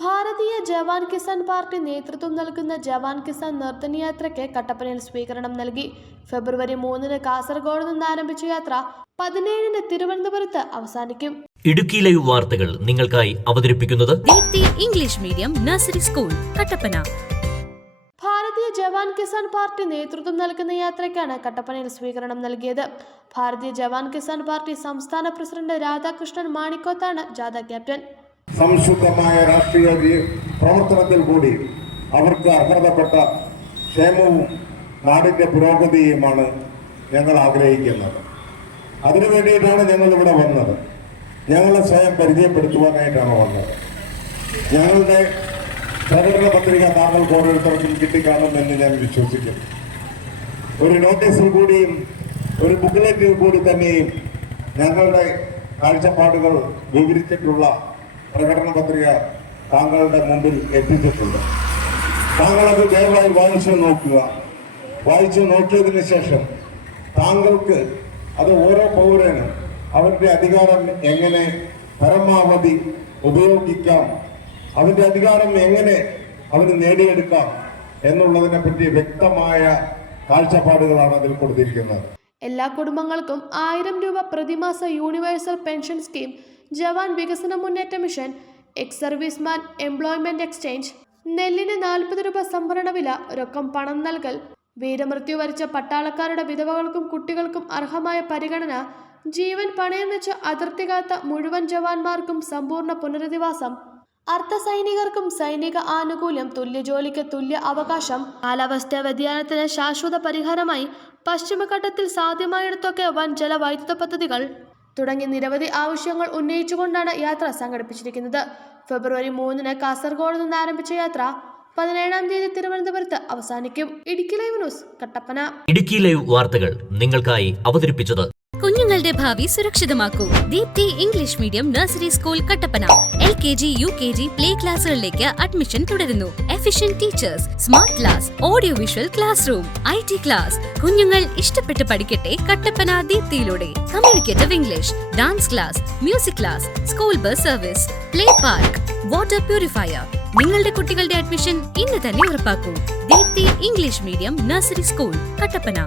ഭാരതീയ Jawan Kisan party നേതൃത്വം നൽകുന്ന ജവാൻ കിസാൻ നിർത്തനയാത്രയ്ക്ക് കട്ടപ്പനയിൽ സ്വീകരണം നൽകി. ഫെബ്രുവരി 3 കാസർഗോഡ് നിന്ന് ആരംഭിച്ച യാത്ര 17 തിരുവനന്തപുരത്ത് അവസാനിക്കും. ഇടുക്കി ലൈവ് വാർത്തകൾ നിങ്ങൾക്കായി അവതരിപ്പിക്കുന്നത് Deepthi English medium nursery school Kattappana. Bharatiya Jawan Kisan party നേതൃത്വം നൽകുന്ന യാത്രയ്ക്കാണ് കട്ടപ്പനയിൽ സ്വീകരണം നൽകിയത്. ഭാരതീയ ജവാൻ കിസാൻ പാർട്ടി സംസ്ഥാന പ്രസിഡന്റ് രാധാകൃഷ്ണൻ മാണിക്കോത്താണ് ജാഥ ക്യാപ്റ്റൻ. സംശുദ്ധമായ രാഷ്ട്രീയ പ്രവർത്തനത്തിൽ കൂടി അവർക്ക് അർഹതപ്പെട്ട ക്ഷേമവും നാടിന്റെ പുരോഗതിയുമാണ് ഞങ്ങൾ ആഗ്രഹിക്കുന്നത്. അതിനു വേണ്ടിയിട്ടാണ് ഞങ്ങൾ ഇവിടെ വന്നത്. ഞങ്ങളെ സ്വയം പരിചയപ്പെടുത്തുവാനായിട്ടാണ് വന്നത്. ഞങ്ങളുടെ പ്രകടന പത്രിക താങ്കൾക്ക് ഓരോരുത്തർക്കും കിട്ടിക്കാണുമെന്ന് ഞാൻ വിശ്വസിക്കുന്നു. ഒരു നോട്ടീസിൽ കൂടിയും ഒരു ബുക്ക്ലെറ്റിൽ കൂടി തന്നെയും ഞങ്ങളുടെ കാഴ്ചപ്പാടുകൾ വിവരിച്ചിട്ടുള്ള പ്രകടന പത്രിക താങ്കളുടെ മുമ്പിൽ എത്തിച്ചിട്ടുണ്ട്. താങ്കളത് ദയവായി വായിച്ചു നോക്കിയതിന് ശേഷം താങ്കൾക്ക് അത് ഓരോ പൗരനും അവരുടെ അധികാരം എങ്ങനെ പരമാവധി ഉപയോഗിക്കാം, അവരുടെ അധികാരം എങ്ങനെ അവന് നേടിയെടുക്കാം എന്നുള്ളതിനെ പറ്റി വ്യക്തമായ കാഴ്ചപ്പാടുകളാണ് അതിൽ കൊടുത്തിരിക്കുന്നത്. എല്ലാ കുടുംബങ്ങൾക്കും 1000 രൂപ പ്രതിമാസ യൂണിവേഴ്സൽ പെൻഷൻ സ്കീം, ജവാൻ വികസന മുന്നേറ്റ മിഷൻ, എക്സ് സർവീസ്മാൻ എംപ്ലോയ്മെന്റ് എക്സ്ചേഞ്ച്, നെല്ലിന് 40 രൂപ സംഭരണ വില, രൊക്കം പണം നൽകൽ, വീരമൃത്യു വരിച്ച പട്ടാളക്കാരുടെ വിധവകൾക്കും കുട്ടികൾക്കും അർഹമായ പരിഗണന, ജീവൻ പണയം വെച്ച് അതിർത്തി കാത്ത മുഴുവൻ ജവാന്മാർക്കും സമ്പൂർണ്ണ പുനരധിവാസം, അർദ്ധ സൈനികർക്കും സൈനിക ആനുകൂല്യം, തുല്യ ജോലിക്ക് തുല്യ അവകാശം, കാലാവസ്ഥാ വ്യതിയാനത്തിന് ശാശ്വത പരിഹാരമായി പശ്ചിമഘട്ടത്തിൽ സാധ്യമായിടത്തൊക്കെ വൻ ജലവൈദ്യുത പദ്ധതികൾ തുടങ്ങി നിരവധി ആവശ്യങ്ങൾ ഉന്നയിച്ചുകൊണ്ടാണ് യാത്ര സംഘടിപ്പിച്ചിരിക്കുന്നത്. ഫെബ്രുവരി 3 കാസർഗോഡ് നിന്ന് ആരംഭിച്ച യാത്ര 17 തിരുവനന്തപുരത്ത് അവസാനിക്കും. Idukki live news Kattappana. Idukki live വാർത്തകൾ നിങ്ങൾക്കായി അവതരിപ്പിച്ചത് കുഞ്ഞുങ്ങളുടെ ഭാവി സുരക്ഷിതമാക്കൂ. Deepti English medium nursery school Kattappana. LKG, UKG play ക്ലാസുകളിലേക്ക് അഡ്മിഷൻ തുടരുന്നു. Efficient teachers, smart class, audio visual class room, IT class. കുഞ്ഞുങ്ങൾ ഇഷ്ടപ്പെട്ട് പഠിക്കട്ടെ കട്ടപ്പന ദീപ്തിയിലൂടെ. Communicative English, dance class, music class, school bus service, play park, water purifier. നിങ്ങളുടെ കുട്ടികളുടെ admission ഇന്ന് തന്നെ ഉറപ്പാക്കൂ. Deepti English medium nursery school Kattappana.